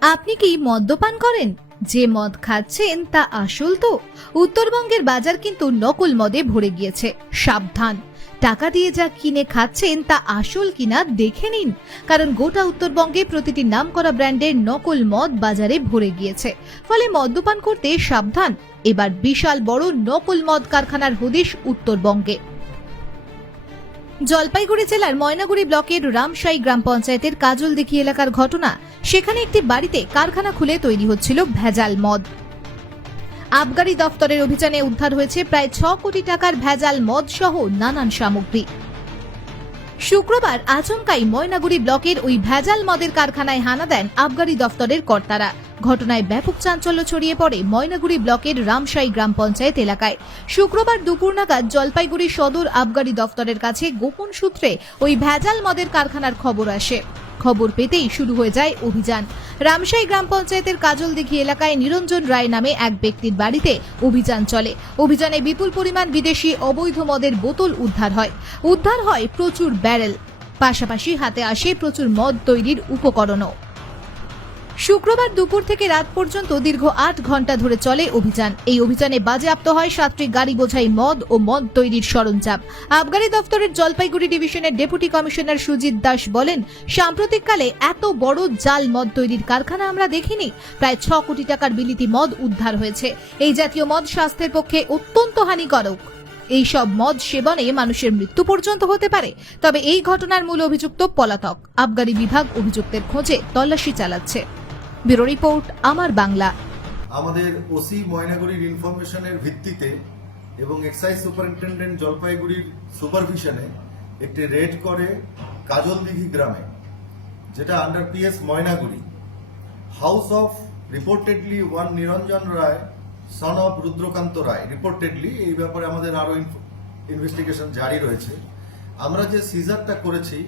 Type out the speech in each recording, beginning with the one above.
আপনি কি মদ্যপান করেন? যে মদ খাচ্ছেন তা আসল তো। উত্তরবঙ্গের বাজার কিন্তু নকল মদে ভরে গিয়েছে। সাবধান। টাকা দিয়ে যা কিনে খাচ্ছেন তা আসল কিনা দেখে নিন। কারণ গোটা উত্তরবঙ্গে প্রতিটি নামকরা ব্র্যান্ডের নকল মদ বাজারে ভরে গিয়েছে। ফলে মদ্যপান করতে সাবধান। এবার বিশাল বড় নকল মদ কারখানার হদিশ উত্তরবঙ্গে। জলপাইগুড়ি জেলার ময়নাগুড়ি ব্লকের রামশাই গ্রাম পঞ্চায়েতের কাজলদিঘি এলাকার ঘটনা। সেখানে একটি বাড়িতে কারখানা খুলে তৈরি হচ্ছিল ভেজাল মদ। আবগারি দফতরের অভিযানে উদ্ধার হয়েছে প্রায় ছ কোটি টাকার ভেজাল মদ সহ নানান সামগ্রী। শুক্রবার আচমকাই ময়নাগুড়ি ব্লকের ওই ভেজাল মদের কারখানায় হানা দেন আবগারি দফতরের কর্তারা। ঘটনায় ব্যাপক চাঞ্চল্য ছড়িয়ে পড়ে ময়নাগুড়ি ব্লকের রামশাই গ্রাম পঞ্চায়েত এলাকায়। শুক্রবার দুপুর নাগাদ জলপাইগুড়ি সদর আবগারি দফতরের কাছে গোপন সূত্রে ওই ভেজাল মদের কারখানার খবর আসে। খবর পেতেই শুরু হয়ে যায় অভিযান। রামশাই গ্রাম পঞ্চায়েতের কাজলদিঘি এলাকায় নিরঞ্জন রায় নামে এক ব্যক্তির বাড়িতে অভিযান চলে। অভিযানে বিপুল পরিমাণ বিদেশি অবৈধ মদের বোতল উদ্ধার হয়। উদ্ধার হয় প্রচুর ব্যারেল। পাশাপাশি হাতে আসে প্রচুর মদ তৈরির উপকরণও। শুক্রবার দুপুর থেকে রাত পর্যন্ত দীর্ঘ আট ঘণ্টা ধরে চলে অভিযান। এই অভিযানে বাজেয়াপ্ত হয় সাতটি গাড়ি বোঝাই মদ ও মদ তৈরির সরঞ্জাম। আবগারি দফতরের জলপাইগুড়ি ডিভিশনের ডেপুটি কমিশনার সুজিত দাস বলেন, সাম্প্রতিককালে এত বড় জাল মদ তৈরির কারখানা আমরা দেখিনি। প্রায় ছ কোটি টাকার বিলিতি মদ উদ্ধার হয়েছে। এই জাতীয় মদ স্বাস্থ্যের পক্ষে অত্যন্ত হানিকারক। এই সব মদ সেবনে মানুষের মৃত্যু পর্যন্ত হতে পারে। তবে এই ঘটনার মূল অভিযুক্ত পলাতক। আবগারি বিভাগ অভিযুক্তের খোঁজে তল্লাশি চালাচ্ছে। ব্যুরো রিপোর্ট, আমার বাংলা। আমাদের ওসি ময়নাগুড়ির ইনফরমেশনের ভিত্তিতে এবং এক্সাইজ সুপারিনটেন্ডেন্ট জলপাইগুড়ির সুপারভিশনে একটি রেড করে কাজলদিঘি গ্রামে, যেটা under PS Maynaguri house of reportedly one Niranjan Roy son of Rudrakanta Roy reportedly এই ব্যাপারে আমাদের আরও ইনভেস্টিগেশন জারি রয়েছে। আমরা যে সিজারটা করেছি,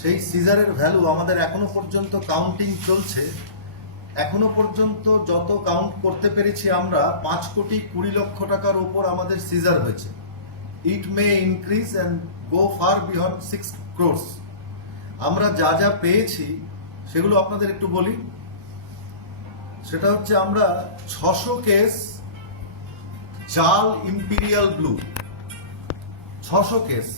সেই সিজারের ভ্যালু আমাদের এখনও পর্যন্ত কাউন্টিং চলছে এখনও পর্যন্ত যত কাউন্ট করতে পেরেছি আমরা, পাঁচ কোটি কুড়ি লক্ষ টাকার উপর আমাদের সিজার হয়েছে। It may increase and go far behind six crores আমরা যা যা পেয়েছি, সেগুলো আপনাদের একটু বলি। সেটা হচ্ছে আমরা ছশো কেস জাল ইম্পিরিয়াল ব্লু ছশো কেস।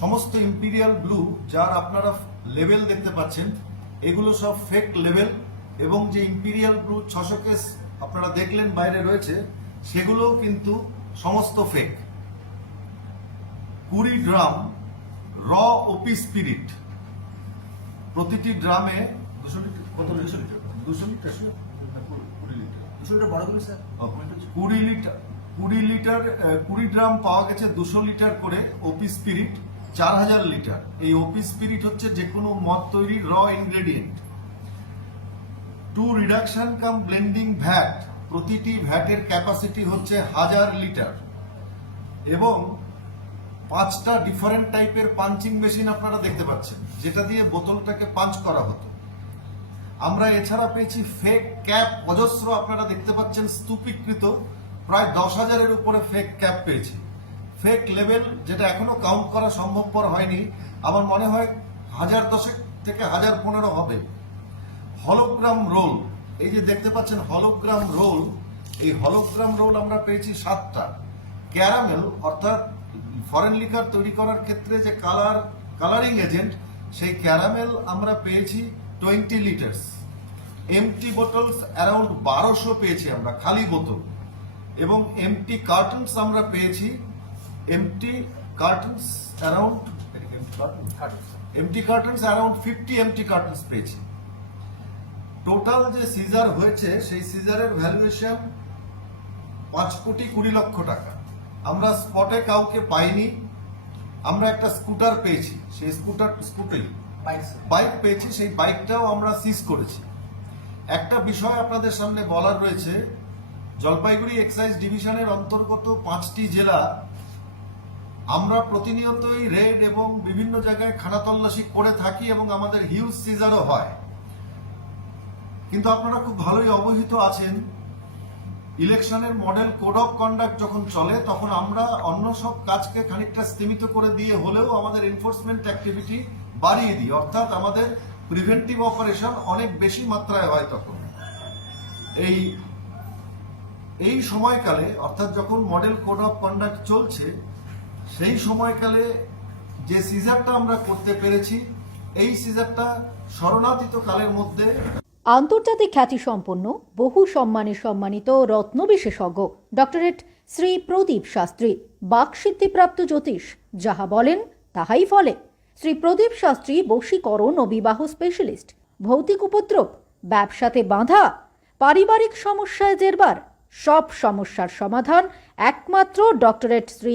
সমস্ত ইম্পিরিয়াল ব্লু যার আপনারা লেভেল দেখতে পাচ্ছেন এগুলো সব ফেক লেভেল এবং যে ইম্পিরিয়াল ব্লু ছশো কেস আপনারা দেখলেন বাইরে রয়েছে সেগুলোও কিন্তু সমস্ত ফেক কুড়ি ড্রাম র ওপি স্পিরিট প্রতিটি ড্রামে দুশো লিটার কত দুশো লিটার। দুশো লিটার? কুড়ি লিটার। দুশো লিটার বড়গুলো স্যার। কুড়ি লিটার? কুড়ি লিটার কুড়ি ড্রাম পাওয়া গেছে দুশো লিটার করে ওপি স্পিরিট চার হাজার লিটার। এই ওপি স্পিরিট হচ্ছে যে কোনো মদ তৈরির raw ingredient to reduction cum blending vat প্রতিটি ভ্যাটের ক্যাপাসিটি হচ্ছে হাজার লিটার। এবং পাঁচটা ডিফারেন্ট টাইপের পাঞ্চিং মেশিন আপনারা দেখতে পাচ্ছেন, যেটা দিয়ে বোতলটাকে পাঞ্চ করা হতো। আমরা এছাড়া পেয়েছি ফেক ক্যাপ অজস্র আপনারা দেখতে পাচ্ছেন, স্তূপীকৃত। প্রায় দশ হাজারের উপরে ফেক ক্যাপ পেয়েছি। ফেক লেভেল যেটা এখনও কাউন্ট করা সম্ভবপর হয়নি, আমার মনে হয় হাজার দশেক থেকে হাজার পনেরো হবে। হলোগ্রাম রোল এই যে দেখতে পাচ্ছেন হলোগ্রাম রোল এই হলোগ্রাম রোল আমরা পেয়েছি সাতটা। ক্যারামেল অর্থাৎ ফরেন লিকার তৈরি করার ক্ষেত্রে যে কালার কালারিং এজেন্ট সেই ক্যারামেল আমরা পেয়েছি twenty litres empty bottles around বারোশো পেয়েছি আমরা, খালি বোতল। এবং এমটি কার্টনস আমরা পেয়েছি MT cartons around MT cartons around fifty MT cartons পেয়েছি। টোটাল যে সিজার হয়েছে সেই সিজারের ভ্যালুয়েশন পাঁচ কোটি কুড়ি লক্ষ টাকা। আমরা স্পটে কাউকে পাইনি আমরা একটা স্কুটার পেয়েছি। সেই স্কুটার বাইক বাইক পেয়েছি সেই বাইকটাও আমরা সিজ করেছি। একটা বিষয় আপনাদের সামনে বলার রয়েছে জলপাইগুড়ি এক্সাইজ ডিভিশনের অন্তর্গত পাঁচটি জেলা আমরা প্রতিনিয়তই রেড এবং বিভিন্ন জায়গায় খানা তল্লাশি করে থাকি এবং আমাদের হিউজ সিজারও হয়। কিন্তু আপনারা খুব ভালোই অবহিত আছেন। ইলেকশনের মডেল কোড অফ কন্ডাক্ট যখন চলে, তখন আমরা অন্য সব কাজকে খানিকটা স্তীমিত করে দিয়ে হলেও আমাদের এনফোর্সমেন্ট অ্যাক্টিভিটি বাড়িয়ে দিই। অর্থাৎ আমাদের প্রিভেন্টিভ অপারেশন অনেক বেশি মাত্রায় হয় তখন। এই এই সময়কালে, অর্থাৎ যখন মডেল কোড অফ কন্ডাক্ট চলছে সেই সময়কালে যে সিজারটা আমরা করতে পেরেছি, এই সিজারটা শরণাতীত কালের মধ্যে আন্তর্জাতিক খ্যাতিসম্পন্ন, বহু সম্মানে সম্মানিত রত্ন বিশেষজ্ঞ ডক্টরেট শ্রী প্রদীপ শাস্ত্রী বাকসিদ্ধিপ্রাপ্ত জ্যোতিষ, যাহা বলেন, তাহাই ফলে। শ্রী প্রদীপ শাস্ত্রী বশীকরণ ও বিবাহ স্পেশালিস্ট, ভৌতিক উপদ্রব, ব্যবসাতে বাঁধা, পারিবারিক সমস্যায় জেরবার, সব সমস্যার সমাধান একমাত্র ডক্টরেট শ্রী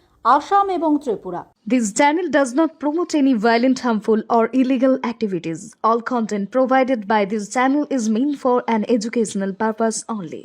আসাম এবং Tripura This channel does not promote any violent, harmful, or illegal activities. All content provided by this channel is meant for an educational purpose only.